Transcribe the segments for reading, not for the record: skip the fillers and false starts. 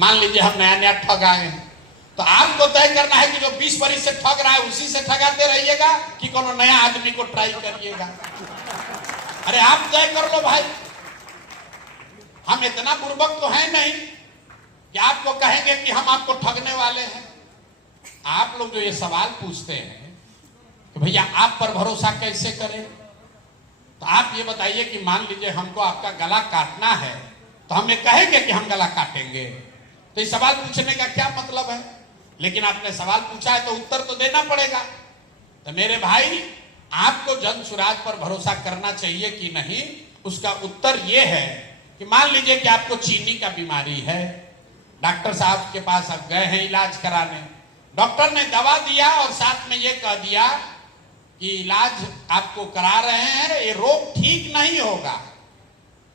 मान लीजिए हम नया नया ठग आए हैं, तो आपको तय करना है कि जो 20 वर्ष से ठग रहा है उसी से ठगाते रहिएगा कि कोनो नया आदमी को ट्राई करिएगा। अरे आप तय कर लो भाई। हम इतना बुर्बक तो है नहीं कि आपको कहेंगे कि हम आपको ठगने वाले हैं। आप लोग जो ये सवाल पूछते हैं कि भैया आप पर भरोसा कैसे करें, तो आप ये बताइए कि मान लीजिए हमको आपका गला काटना है तो हम ये कहेंगे कि हम गला काटेंगे? तो इस सवाल पूछने का क्या मतलब है? लेकिन आपने सवाल पूछा है तो उत्तर तो देना पड़ेगा। तो मेरे भाई, आपको जन सुराज पर भरोसा करना चाहिए कि नहीं, उसका उत्तर यह है कि मान लीजिए कि आपको चीनी का बीमारी है, डॉक्टर साहब के पास आप गए हैं इलाज कराने, डॉक्टर ने दवा दिया और साथ में यह कह दिया कि इलाज आपको करा रहे हैं, ये रोग ठीक नहीं होगा,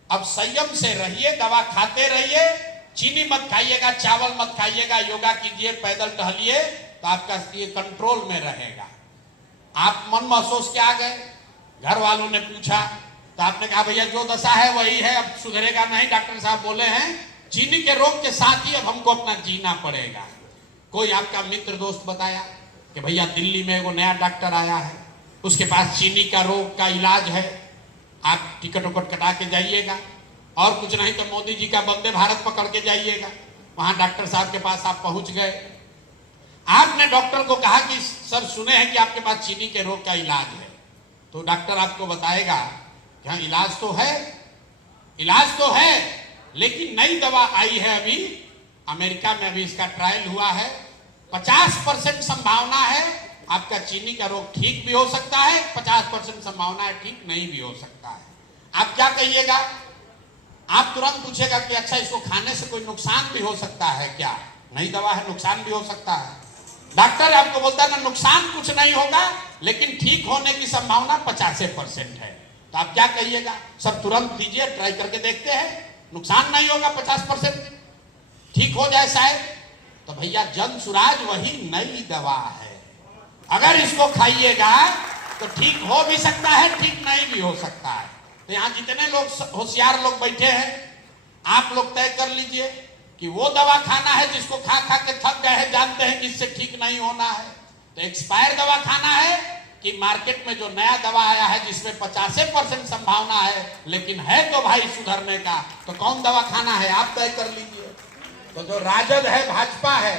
अब संयम से रहिए, दवा खाते रहिए, चीनी मत खाइएगा, चावल मत खाइएगा, योगा कीजिए, पैदल टहलिए, तो आपका ये कंट्रोल में रहेगा। आप मन महसूस के आ गए, घर वालों ने पूछा तो आपने कहा भैया जो दशा है वही है, अब सुधरेगा नहीं, डॉक्टर साहब बोले हैं चीनी के रोग के साथ ही अब हमको अपना जीना पड़ेगा। कोई आपका मित्र दोस्त बताया कि भैया दिल्ली में वो नया डॉक्टर आया है, उसके पास चीनी का रोग का इलाज है, आप टिकट उकट कटा के जाइएगा, और कुछ नहीं तो मोदी जी का वंदे भारत पकड़ के जाइएगा। वहां डॉक्टर साहब के पास आप पहुंच गए, आपने डॉक्टर को कहा कि सर सुने हैं कि आपके पास चीनी के रोग का इलाज है, तो डॉक्टर आपको बताएगा कि हाँ इलाज तो है, लेकिन नई दवा आई है, अभी अमेरिका में अभी इसका ट्रायल हुआ है, 50% संभावना है आपका चीनी का रोग ठीक भी हो सकता है, 50% संभावना है ठीक नहीं भी हो सकता है। आप क्या कहिएगा? आप तुरंत पूछेगा कि अच्छा इसको खाने से कोई नुकसान भी हो सकता है क्या? नई दवा है, नुकसान भी हो सकता है। डॉक्टर आपको बोलता है ना नुकसान कुछ नहीं होगा, लेकिन ठीक होने की संभावना 50% है, तो आप क्या कहिएगा? सर तुरंत दीजिए, ट्राई करके देखते हैं, नुकसान नहीं होगा, 50% ठीक हो जाए शायद। तो भैया जन सुराज वही नई दवा है, अगर इसको खाइएगा तो ठीक हो भी सकता है, ठीक नहीं भी हो सकता है। तो यहाँ जितने लोग होशियार लोग बैठे हैं, आप लोग तय कर लीजिए कि वो दवा खाना है जिसको खा खा के थक गए हैं, जानते हैं कि इससे ठीक नहीं होना है, तो एक्सपायर दवा खाना है कि मार्केट में जो नया दवा आया है जिसमें 50% संभावना है लेकिन है तो भाई सुधरने का, तो कौन दवा खाना है आप तय कर लीजिए। तो जो राजद है, भाजपा है,